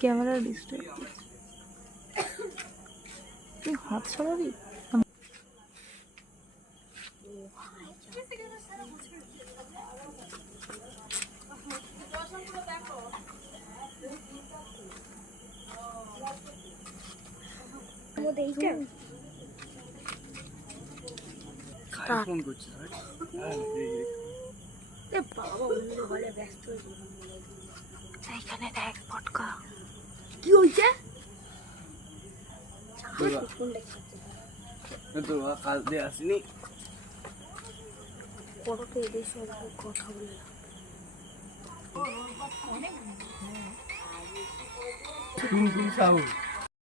Camera disturb তুই হাত সরাবি phone করছিস এইখানে দেখ পটকা। কি হয়েছে? কাল দিয়ে আসিনি। পরকে এদের সঙ্গে কথা বলে টুনটুন সাহু